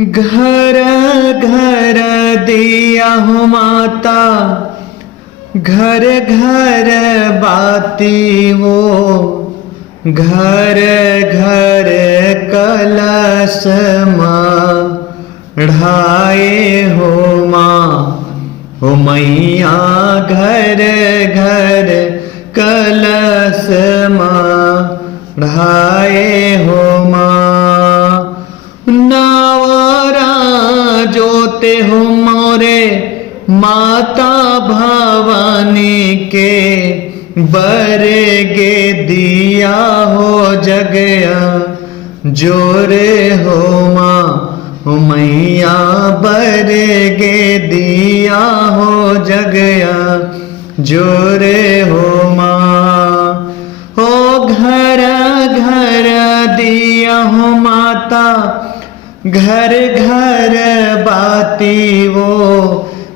घर घर दिया हो माता, घर घर बाती वो, घर घर कलश ढाए हो माँ। हो मैया घर घर कलश ढाए हो माँ। नावरा जोते हो मोरे माता भवानी के, बरगे दिया हो जगया जोरे हो माँ। हो मैया बरगे दिया हो जगया जोरे हो माँ। हो घर घर दिया हो माता, घर घर बाती वो,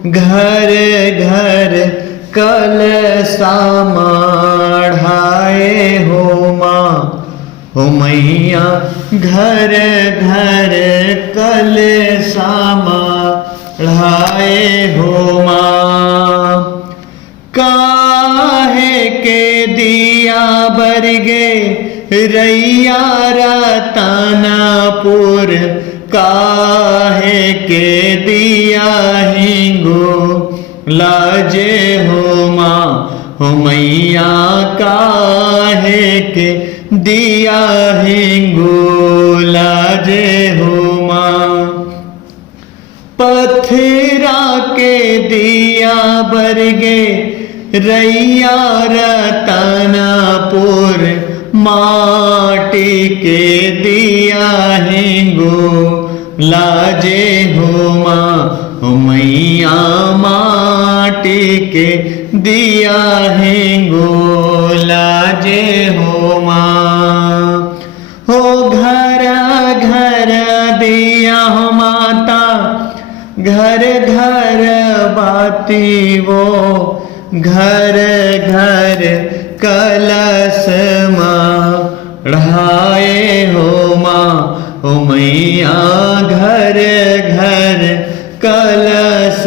घर घर कलशा ढाए हो माँ। हो मैया घर घर कलशा ढाए हो माँ। काहे के दिया बरगे रैया रतनपुर, काहे के दिया हिंगो लाजे हो माँ। हो मैया काहे के दिया हिंगो लाजे हो माँ। पत्थरा के दिया बरगे रैया रतनपुर, माटी के दिया हिंगो लाजे हो माँ। हो मैया माटी के दिया हिंगो लाजे हो माँ। हो घर घर दिया हो माता, घर घर बाती वो, घर घर कलश ढाए हो माँ। हो मैया घर घर कलश